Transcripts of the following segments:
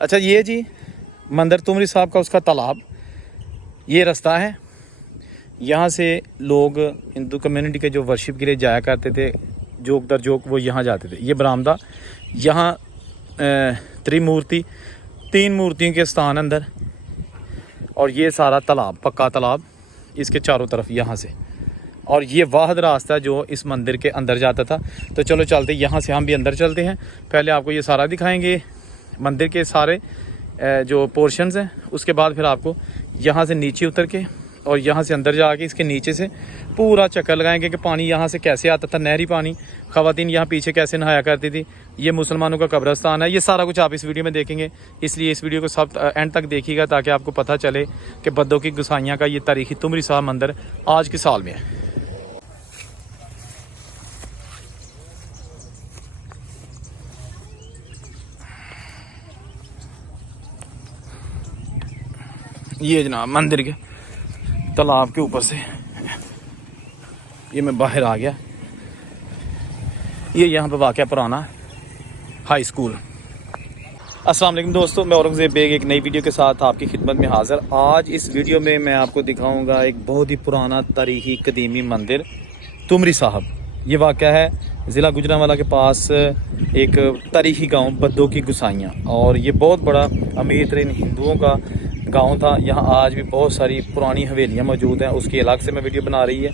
अच्छा ये जी मंदिर तुमरी साहब का उसका तालाब, ये रास्ता है। यहाँ से लोग हिंदू कम्युनिटी के जो वर्शिप के लिए जाया करते थे, जोक दर जोक वो यहाँ जाते थे। ये बरामदा, यहाँ त्रिमूर्ति, 3 मूर्तियों के स्थान अंदर, और ये सारा तालाब, पक्का तालाब इसके चारों तरफ यहाँ से। और ये वाहद रास्ता जो इस मंदिर के अंदर जाता था। तो चलो चलते, यहाँ से हम भी अंदर चलते हैं। पहले आपको ये सारा दिखाएंगे मंदिर के सारे जो पोर्शंस हैं, उसके बाद फिर आपको यहाँ से नीचे उतर के और यहाँ से अंदर जाके इसके नीचे से पूरा चक्कर लगाएंगे कि पानी यहाँ से कैसे आता था, नहरी पानी, ख़वातीन यहाँ पीछे कैसे नहाया करती थी, ये मुसलमानों का कब्रस्तान है। ये सारा कुछ आप इस वीडियो में देखेंगे, इसलिए इस वीडियो को सब एंड तक देखिएगा ताकि आपको पता चले कि बद्दों की गुसाइयाँ का ये तारीखी तुमरी साहब मंदिर आज के साल में है। ये जनाब मंदिर के तालाब के ऊपर से ये मैं बाहर आ गया। ये यहाँ पे वाक़या पुराना हाई स्कूल। अस्सलाम वालेकुम दोस्तों, मैं औरंगज़ेब बेग एक नई वीडियो के साथ आपकी खिदमत में हाज़िर। आज इस वीडियो में मैं आपको दिखाऊंगा एक बहुत ही पुराना तारीखी कदीमी मंदिर तुमरी साहब। ये वाक़या है ज़िला गुजरांवाला के पास एक तारीखी गांव बद्दों की गुसाइयाँ, और ये बहुत बड़ा अमीर तरीन हिंदुओं का गांव था। यहाँ आज भी बहुत सारी पुरानी हवेलियाँ मौजूद हैं, उसकी अलग से मैं वीडियो बना रही है।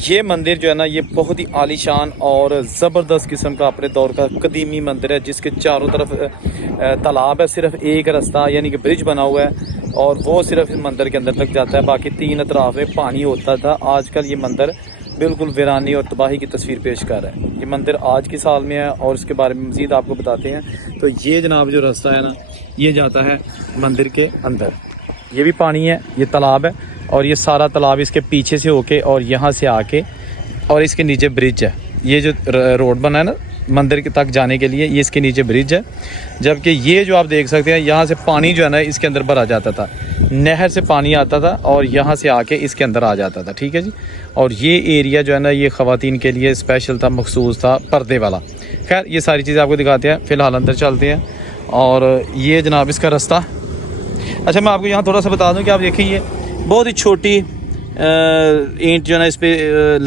ये मंदिर जो है ना, ये बहुत ही आलीशान और ज़बरदस्त किस्म का अपने दौर का कदीमी मंदिर है, जिसके चारों तरफ तालाब है। सिर्फ एक रास्ता यानी कि ब्रिज बना हुआ है और वो सिर्फ इस मंदिर के अंदर तक जाता है, बाकी 3 अतराफ में पानी होता था। आजकल ये मंदिर बिल्कुल वीरानी और तबाही की तस्वीर पेश कर रहा है। ये मंदिर आज की साल में है और इसके बारे में मज़ीद आपको बताते हैं। तो ये जनाब जो रास्ता है ना, ये जाता है मंदिर के अंदर। ये भी पानी है, ये तालाब है, और ये सारा तालाब इसके पीछे से होके और यहाँ से आके और इसके नीचे ब्रिज है। ये जो रोड बना है ना मंदिर के तक जाने के लिए, ये इसके नीचे ब्रिज है। जबकि ये जो आप देख सकते हैं, यहाँ से पानी जो है ना इसके अंदर भरा जाता था, नहर से पानी आता था और यहाँ से आके इसके अंदर आ जाता था। ठीक है जी। और ये एरिया जो है ना, ये ख़वातीन के लिए स्पेशल था, मखसूस था, पर्दे वाला। खैर ये सारी चीज़ें आपको दिखाते हैं, फ़िलहाल अंदर चलते हैं। और ये जनाब इसका रास्ता। अच्छा मैं आपको यहाँ थोड़ा सा बता दूँ कि आप देखिए, ये बहुत ही छोटी ईंट जो है ना इस पर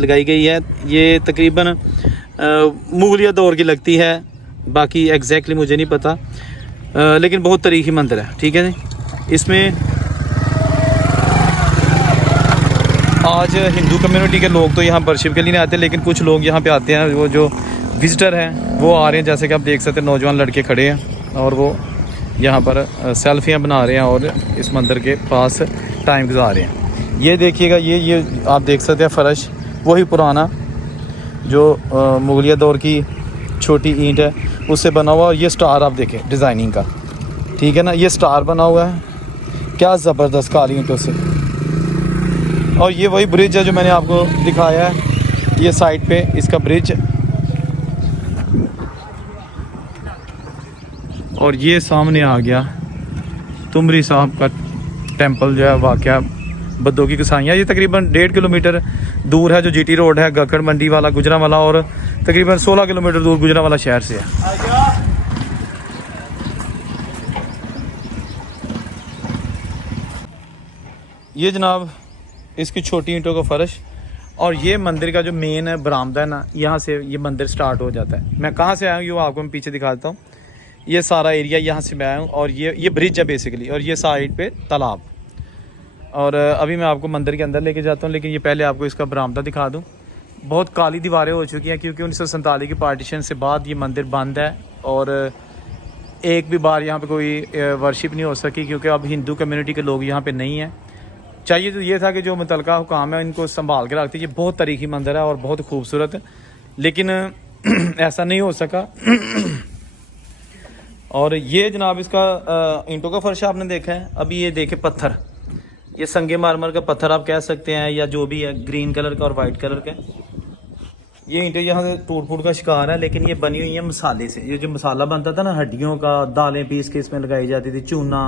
लगाई गई है। ये तकरीबन मुगलिया दौर की लगती है, बाकी एग्जैक्टली मुझे नहीं पता, लेकिन बहुत तारीखी मंदिर है। ठीक है जी। इसमें आज हिंदू कम्युनिटी के लोग तो यहाँ वर्शिप के लिए नहीं आते, लेकिन कुछ लोग यहाँ पे आते हैं, वो जो विजिटर हैं वो आ रहे हैं। जैसे कि आप देख सकते हैं, नौजवान लड़के खड़े हैं और वो यहाँ पर सेल्फियाँ बना रहे हैं और इस मंदिर के पास टाइम गुजार रहे हैं। ये देखिएगा, ये आप देख सकते हैं फर्श वही पुराना जो मुगलिया दौर की छोटी ईंट है उससे बना हुआ। और ये स्टार आप देखें डिज़ाइनिंग का, ठीक है ना, ये स्टार बना हुआ है, क्या ज़बरदस्त काली ईंटों से। और ये वही ब्रिज है जो मैंने आपको दिखाया है, ये साइड पे इसका ब्रिज। और ये सामने आ गया तुमरी साहब का टेंपल जो है वाक़या बद्दों की गुसाइयाँ। ये तकरीबन 1.5 किलोमीटर दूर है, जो जीटी रोड है गखड़ मंडी वाला गुजरांवाला, और तकरीबन 16 किलोमीटर दूर गुजरांवाला शहर से है। ये जनाब इसकी छोटी ईंटों का फर्श। और ये मंदिर का जो मेन है बरामदा है ना, यहाँ से ये मंदिर स्टार्ट हो जाता है। मैं कहाँ से आया हूँ ये आपको मैं पीछे दिखाता हूँ। ये सारा एरिया यहाँ से मैं आया हूँ, और ये ब्रिज है बेसिकली, और ये साइड पे तालाब। और अभी मैं आपको मंदिर के अंदर लेके जाता हूँ, लेकिन ये पहले आपको इसका बरामदा दिखा दूँ। बहुत काली दीवारें हो चुकी हैं, क्योंकि 1947 की पार्टीशन से बाद ये मंदिर बंद है, और एक भी बार यहाँ पे कोई वर्शिप नहीं हो सकी, क्योंकि अब हिंदू कम्युनिटी के लोग यहाँ पे नहीं हैं। चाहिए तो ये था कि जो मुतलका हुकाम है इनको संभाल के रखते। ये बहुत तारीखी मंदिर है और बहुत खूबसूरत है, लेकिन ऐसा नहीं हो सका। और ये जनाब इसका ईंटों का फर्श आपने देखा है। अभी ये देखे पत्थर, ये संगे मारमर का पत्थर आप कह सकते हैं, या जो भी है, ग्रीन कलर का और वाइट कलर का। ये ईंटें यहाँ से टूट फूट का शिकार है, लेकिन ये बनी हुई है मसाले से। ये जो मसाला बनता था ना हड्डियों का, दालें पीस के इसमें लगाई जाती थी, चूना,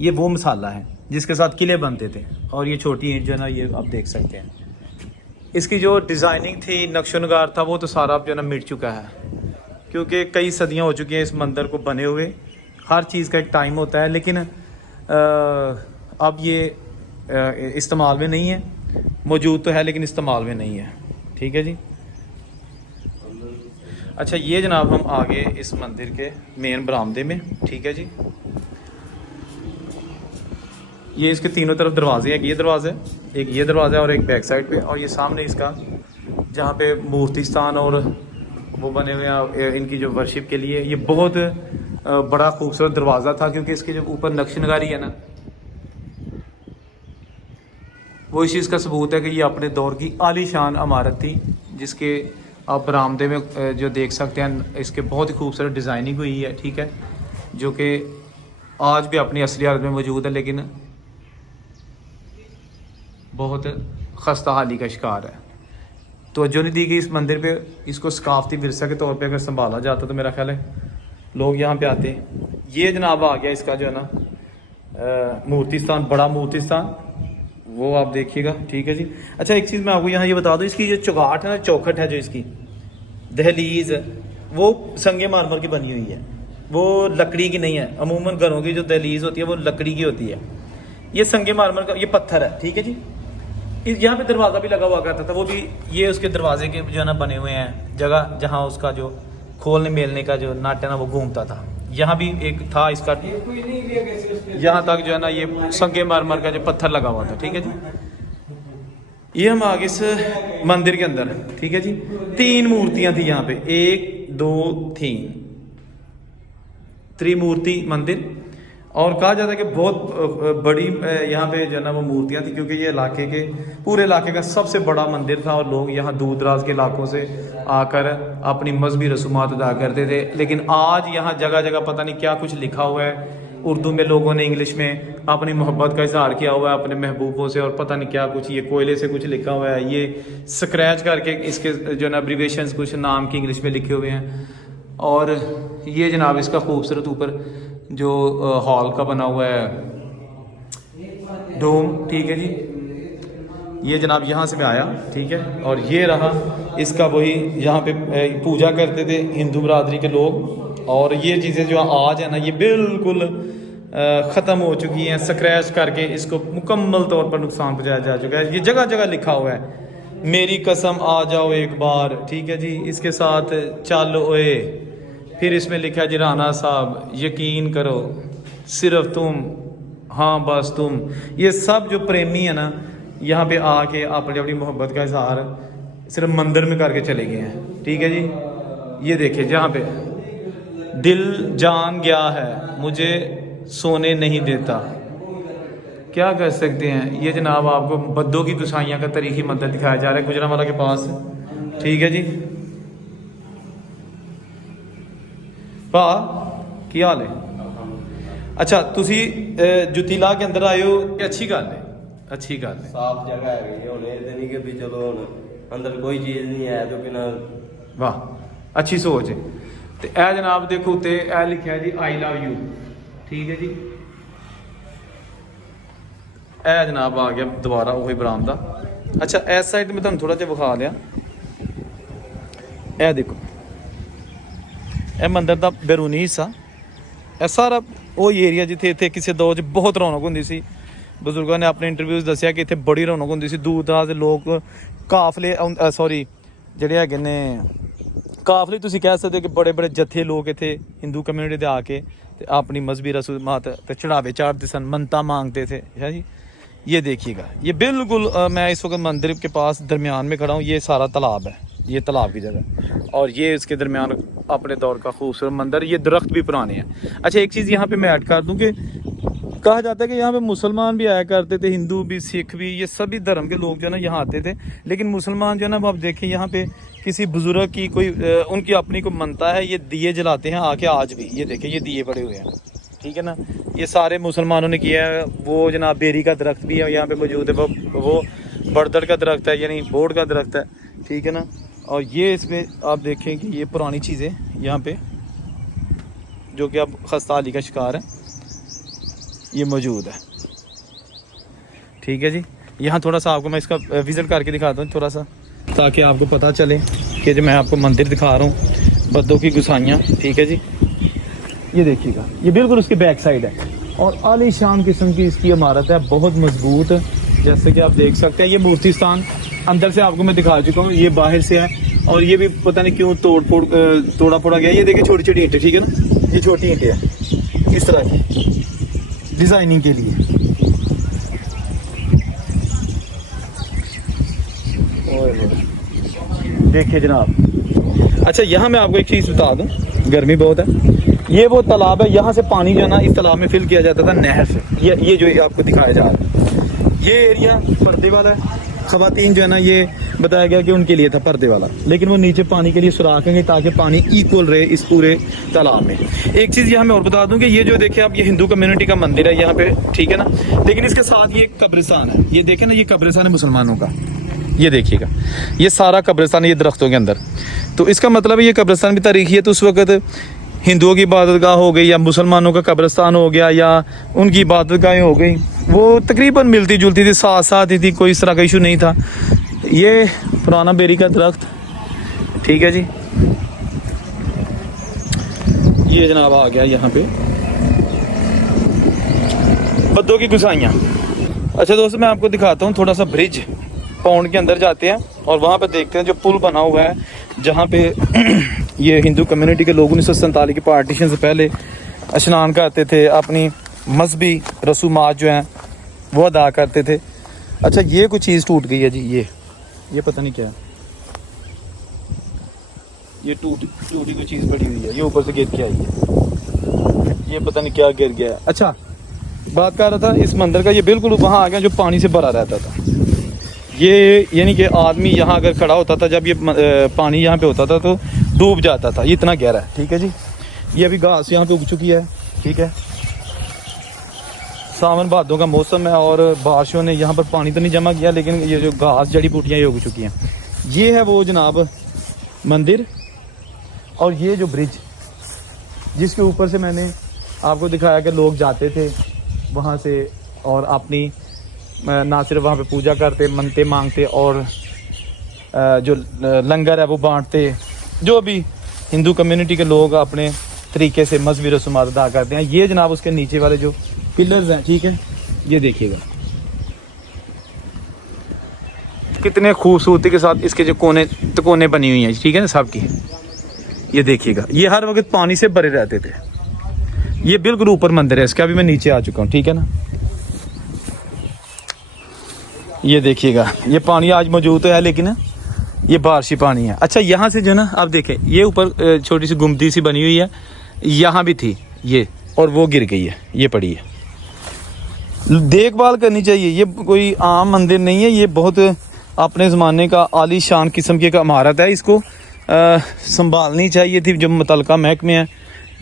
ये वो मसाला है जिसके साथ किले बनते थे। और ये छोटी ईंट जो है ना, ये आप देख सकते हैं, इसकी जो डिज़ाइनिंग थी, नक्शो नगार था, वो तो सारा जो है ना मिट चुका है, क्योंकि कई सदियां हो चुकी हैं इस मंदिर को बने हुए। हर चीज़ का एक टाइम होता है, लेकिन अब ये इस्तेमाल में नहीं है। मौजूद तो है लेकिन इस्तेमाल में नहीं है। ठीक है जी। अच्छा, ये जनाब हम आ गए इस मंदिर के मेन बरामदे में। ठीक है जी। ये इसके तीनों तरफ दरवाजे हैं। एक ये दरवाज़ा है, एक ये दरवाज़ा है और एक बैक साइड पे, और ये सामने इसका जहाँ पे मूर्ति स्थान और वो बने हुए हैं इनकी जो वर्शिप के लिए। ये बहुत बड़ा खूबसूरत दरवाज़ा था, क्योंकि इसके जो ऊपर नक्श नगारी है ना, वो इस चीज़ का सबूत है कि ये अपने दौर की आलीशान इमारत थी, जिसके आप बरामदे में जो देख सकते हैं, इसके बहुत ही खूबसूरत डिज़ाइनिंग हुई है। ठीक है, जो कि आज भी अपनी असली हालत में मौजूद है, लेकिन बहुत खस्ता हाली का शिकार है। तो जो नहीं दी गई इस मंदिर पे, इसको सकाफती विरसा के तौर पे अगर संभाला जाता तो मेरा ख्याल है लोग यहाँ पे आते। ये जनाब आ गया इसका जो है ना मूर्ति स्थान, बड़ा मूर्ति स्थान, वो आप देखिएगा। ठीक है जी। अच्छा, एक चीज़ मैं आपको यहाँ ये बता दूँ, इसकी जो चौगाट है ना, चौखट है, जो इसकी दहलीज वो संगे मारमर की बनी हुई है, वो लकड़ी की नहीं है। अमूमन घरों की जो दहलीज होती है वो लकड़ी की होती है, ये संगे मारमर का, ये पत्थर है। ठीक है जी। यहाँ पे दरवाज़ा भी लगा हुआ करता था, वो भी ये उसके दरवाजे के जो है ना बने हुए हैं, जगह जहाँ उसका जो खोलने मेलने का जो नट है ना वो घूमता था। यहाँ भी एक था इसका, यहाँ तक जो है ना ये संगे मारमर का जो पत्थर लगा हुआ था। ठीक है जी। ये हम आगे इस मंदिर के अंदर। ठीक है जी। 3 मूर्तियाँ थी यहाँ पे, 1 2 3 त्रिमूर्ति मंदिर। और कहा जाता है कि बहुत बड़ी यहाँ पे जो है ना वो मूर्तियाँ थी, क्योंकि ये इलाके के पूरे इलाके का सबसे बड़ा मंदिर था, और लोग यहाँ दूर दराज के इलाकों से आकर अपनी मजहबी रसूमात अदा करते थे। लेकिन आज यहाँ जगह जगह पता नहीं क्या कुछ लिखा हुआ है, उर्दू में लोगों ने, इंग्लिश में अपनी मोहब्बत का इजहार किया हुआ है अपने महबूबों से, और पता नहीं क्या कुछ ये कोयले से कुछ लिखा हुआ है, ये स्क्रैच करके इसके जो ना एब्रीविएशंस कुछ नाम की इंग्लिश में लिखे हुए हैं। और ये जनाब इसका खूबसूरत ऊपर जो हॉल का बना हुआ है डोम। ठीक है जी। ये जनाब यहाँ से मैं आया। ठीक है। और ये रहा इसका वही, यहाँ पे पूजा करते थे हिंदू बरादरी के लोग, और ये चीज़ें जो आज है ना ये बिल्कुल ख़त्म हो चुकी हैं। स्क्रैच करके इसको मुकम्मल तौर पर नुकसान पहुँचाया जा चुका है। ये जगह जगह लिखा हुआ है, मेरी कसम आ जाओ एक बार। ठीक है जी। इसके साथ चल ओए, फिर इसमें लिखा है जी राना साहब यकीन करो सिर्फ तुम, हाँ बस तुम। ये सब जो प्रेमी है ना यहाँ पे आके अपनी अपनी मोहब्बत का इजहार सिर्फ मंदिर में करके चले गए हैं। ठीक है जी। ये देखिए जहाँ पे दिल जान गया है मुझे सोने नहीं देता, क्या कर सकते हैं। ये जनाब आपको बद्दों की गुसाइयाँ का तारीखी मंदिर दिखाया जा रहा है गुजरांवाला के पास। ठीक है जी। भा की हाल है? अच्छा, तुसी जुत्ती ला के अंदर आए हो, अच्छी गल है, अच्छी गल है। साफ जगह है, हुण ये नहीं कि भी चलो हुण अंदर कोई चीज नहीं है तो बिना। वाह, अच्छी सोच है। तो ए जनाब देखो उत्ते ए लिखा है जी आई लव यू। ठीक है जी। ए जनाब आ गया दोबारा वही बरामदा। अच्छा, इस साइड में तुहानू थोड़ा जिहा विखा दिया, ए देखो ਇਹ ਮੰਦਰ ਦਾ ਬੈਰੂਨੀ ਹਿੱਸਾ। ਇਹ ਸਾਰਾ ਉਹ ਏਰੀਆ ਜਿੱਥੇ ਇੱਥੇ ਕਿਸੇ ਦੌਰ 'ਚ ਬਹੁਤ ਰੌਣਕ ਹੁੰਦੀ ਸੀ। ਬਜ਼ੁਰਗਾਂ ਨੇ ਆਪਣੇ ਇੰਟਰਵਿਊਜ਼ ਦੱਸਿਆ ਕਿ ਇੱਥੇ ਬੜੀ ਰੌਣਕ ਹੁੰਦੀ ਸੀ, ਦੂਰ ਦਰਾਜ਼ ਦੇ ਲੋਕ ਕਾਫਲੇ ਸੌਰੀ ਜਿਹੜੇ ਹੈਗੇ ਨੇ ਕਾਫਲੇ ਤੁਸੀਂ ਕਹਿ ਸਕਦੇ ਹੋ ਕਿ ਬੜੇ ਬੜੇ ਜੱਥੇ ਲੋਕ ਇੱਥੇ ਹਿੰਦੂ ਕम्युनिटी ਦੇ ਆ ਕੇ ਤੇ ਆਪਣੀ मजहबी रसूमात ਤੇ चढ़ावे चाढ़ते सन, मनता मांगते थे। है जी। ये देखिएगा, ये बिल्कुल मैं इस वक्त मंदिर के पास दरमियान में खड़ा हूँ। ये सारा तालाब है, ये तालाब की जगह, और ये इसके दरमियान अपने दौर का खूबसूरत मंदिर। ये दरख्त भी पुराने हैं। अच्छा, एक चीज़ यहाँ पे मैं ऐड कर दूँ कि कहा जाता है कि यहाँ पे मुसलमान भी आया करते थे, हिंदू भी, सिख भी, ये सभी धर्म के लोग जो है ना यहाँ आते थे। लेकिन मुसलमान जो है ना, आप देखें यहाँ पे किसी बुजुर्ग की कोई उनकी अपनी को मनता है, ये दिए जलाते हैं आके आज भी। ये देखें, ये दिए पड़े हुए हैं। ठीक है ना। ये सारे मुसलमानों ने किया है। वो जनाब बेरी का दरख्त भी है यहाँ पे मौजूद है, वो बड़दड़ का दरख्त है, यानी बोर्ड का दरख्त है। ठीक है ना। और ये इसमें आप देखें कि ये पुरानी चीज़ें यहाँ पे जो कि अब खस्ता हाली का शिकार है, ये मौजूद है। ठीक है जी। यहाँ थोड़ा सा आपको मैं इसका विजिट करके दिखाता हूँ थोड़ा सा, ताकि आपको पता चले कि जो मैं आपको मंदिर दिखा रहा हूँ, बद्दों की गुसाइयाँ। ठीक है जी। ये देखिएगा, ये बिल्कुल उसकी बैक साइड है और आलीशान किस्म की इसकी इमारत है, बहुत मजबूत। जैसे कि आप देख सकते हैं, ये मूर्ति स्थान अंदर से आपको मैं दिखा चुका हूँ, ये बाहर से है और ये भी पता नहीं क्यों तोड़ा फोड़ा गया। ये देखिए छोटी छोटी ईंटें, ठीक है ना, ये छोटी ईंटें हैं इस तरह की डिजाइनिंग के लिए। देखिए जनाब। अच्छा, यहाँ मैं आपको एक चीज़ बता दूँ, गर्मी बहुत है, ये वो तालाब है, यहाँ से पानी जो है ना इस तालाब में फिल किया जाता था नहर से। ये जो आपको दिखाया जा रहा है, ये एरिया पर्दे वाला है। खवातीन जो है ना, ये बताया गया कि उनके लिए था पर्दे वाला, लेकिन वो नीचे पानी के लिए सुराखेंगे ताकि पानी इक्वल रहे इस पूरे तालाब में। एक चीज़ यहाँ मैं और बता दूं कि ये जो देखें आप, ये हिंदू कम्युनिटी का मंदिर है यहाँ पे, ठीक है ना, लेकिन इसके साथ ये कब्रिस्तान है। ये देखें ना, ये कब्रिस्तान है मुसलमानों का, ये देखिएगा, ये सारा कब्रिस्तान है, ये दरख्तों के अंदर। तो इसका मतलब है ये कब्रिस्तान भी तारीखी है। तो उस वक्त हिंदुओं की इबादतगाह हो गई या मुसलमानों का कब्रिस्तान हो गया या उनकी इबादतगाहें हो गई, वो तकरीबन मिलती जुलती थी, साथ साथ ही थी, कोई इस तरह का इशू नहीं था। ये पुराना बेरी का दरख्त, ठीक है जी। ये जनाब आ गया यहाँ पे बद्दों की गुसाइयाँ। अच्छा दोस्तों, मैं आपको दिखाता हूँ थोड़ा सा ब्रिज, पौंड के अंदर जाते हैं और वहाँ पे देखते हैं जो पुल बना हुआ है, जहाँ पे ये हिंदू कम्युनिटी के लोग 1947 के पार्टीशन से पहले स्नान करते थे, अपनी मजहबी रसूमात जो हैं वो अदा करते थे। अच्छा, ये कुछ चीज़ टूट गई है जी, ये पता नहीं क्या है, ये टूटी कोई चीज़ पड़ी हुई है, ये ऊपर से गिर के आई है, ये पता नहीं क्या गिर गया है। अच्छा, बात कर रहा था इस मंदिर का, ये बिल्कुल वहाँ आ गया जो पानी से भरा रहता था। ये यानी कि आदमी यहाँ अगर खड़ा होता था, जब ये पानी यहाँ पे होता था तो डूब जाता था, ये इतना गहरा है, ठीक है जी। ये अभी घास यहाँ पे उग चुकी है, ठीक है, सावन भादों का मौसम है और बारिशों ने यहाँ पर पानी तो नहीं जमा किया, लेकिन ये जो घास जड़ी बूटियाँ ये उग चुकी हैं। ये है वो जनाब मंदिर और ये जो ब्रिज जिसके ऊपर से मैंने आपको दिखाया कि लोग जाते थे वहाँ से और अपनी ना सिर्फ वहाँ पे पूजा करते, मनते मांगते और जो लंगर है वो बांटते, जो भी हिंदू कम्युनिटी के लोग अपने तरीके से मजहबी रसूमात अदा करते हैं। ये जनाब उसके नीचे वाले जो पिलर्स हैं, ठीक है, ये देखिएगा कितने खूबसूरती के साथ इसके जो कोने बनी हुई हैं, ठीक है ना, सबकी। ये देखिएगा, ये हर वक्त पानी से भरे रहते थे। ये बिल्कुल ऊपर मंदिर है इसका, अभी मैं नीचे आ चुका हूँ, ठीक है ना। ये देखिएगा, ये पानी आज मौजूद तो है लेकिन ये बारिशी पानी है। अच्छा, यहाँ से जो ना आप देखें, ये ऊपर छोटी सी गुम्बदी सी बनी हुई है, यहाँ भी थी ये, और वो गिर गई है, ये पड़ी है। देखभाल करनी चाहिए, ये कोई आम मंदिर नहीं है, ये बहुत अपने ज़माने का आलीशान किस्म की एक इमारत है, इसको संभालनी चाहिए थी जो मुतलका महकमे है।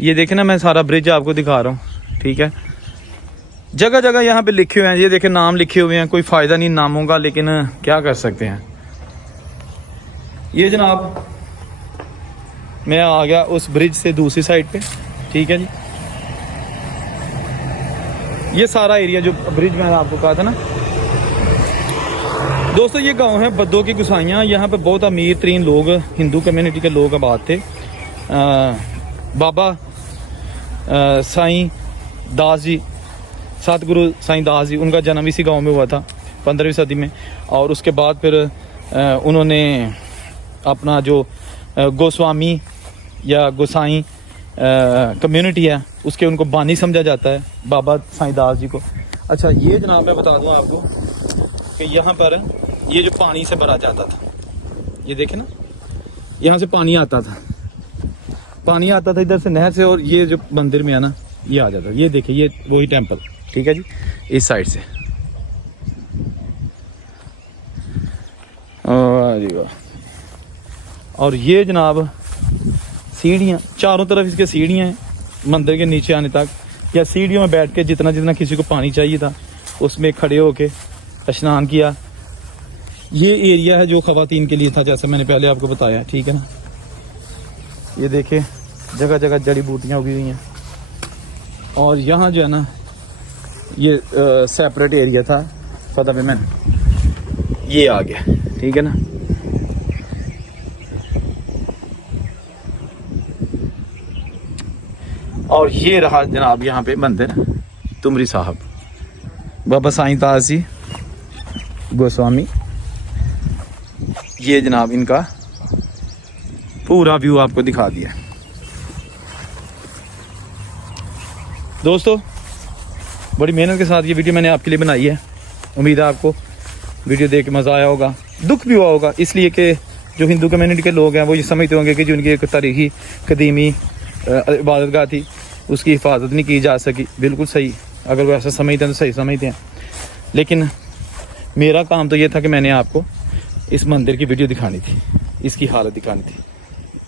ये देखें ना, मैं सारा ब्रिज आपको दिखा रहा हूँ, ठीक है, जगह जगह यहाँ पे लिखे हुए हैं, ये देखें नाम लिखे हुए हैं, कोई फ़ायदा नहीं नामों का, लेकिन क्या कर सकते हैं। ये जनाब मैं आ गया उस ब्रिज से दूसरी साइड पे, ठीक है जी। ये सारा एरिया जो ब्रिज मैंने आपको कहा था ना दोस्तों, ये गांव है बद्दों की गुसाइयाँ। यहाँ पे बहुत अमीर तरीन लोग, हिंदू कम्युनिटी के लोग आबाद थे। बाबा साईं दास जी, सतगुरु साईं दास जी, उनका जन्म इसी गांव में हुआ था 15वीं सदी में। और उसके बाद फिर उन्होंने अपना जो गोस्वामी या गोसाई कम्युनिटी है उसके उनको बानी समझा जाता है, बाबा साईं दास जी को। अच्छा, ये जनाब मैं बता दूं आपको कि यहाँ पर ये जो पानी से भरा जाता था, ये देखें ना, यहाँ से पानी आता था इधर से नहर से, और ये जो मंदिर में है ना ये आ जाता है। ये देखिए, ये वही टेंपल, ठीक है जी, इस साइड से। और ये जनाब सीढ़ियाँ, चारों तरफ इसके सीढ़ियाँ हैं मंदिर के नीचे आने तक, या सीढ़ियों में बैठ के जितना जितना किसी को पानी चाहिए था उसमें खड़े होके स्नान किया। ये एरिया है जो खवातीन के लिए था, जैसे मैंने पहले आपको बताया, ठीक है ना। ये देखे जगह जगह जड़ी बूटियाँ उगी हुई हैं, और यहाँ जो है ना ये सेपरेट एरिया था फॉर द विमेन, ये आ गया, ठीक है ना। और ये रहा जनाब यहाँ पे मंदिर तुमरी साहब, बाबा साईं ताजी गोस्वामी। ये जनाब इनका पूरा व्यू आपको दिखा दिया। दोस्तों बड़ी मेहनत के साथ ये वीडियो मैंने आपके लिए बनाई है। उम्मीद है आपको वीडियो देख के मज़ा आया होगा, दुख भी हुआ होगा, इसलिए कि जो हिंदू कम्युनिटी के लोग हैं वो ये समझते होंगे कि जो उनकी एक तारीखी कदीमी इबादतगाह थी उसकी हिफाजत नहीं की जा सकी। बिल्कुल सही, अगर वो ऐसा समझते हैं तो सही समझते हैं, लेकिन मेरा काम तो ये था कि मैंने आपको इस मंदिर की वीडियो दिखानी थी, इसकी हालत दिखानी थी।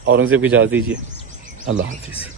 औरंगज़ेब की इजाज़त दीजिए। अल्लाह हाफिज़।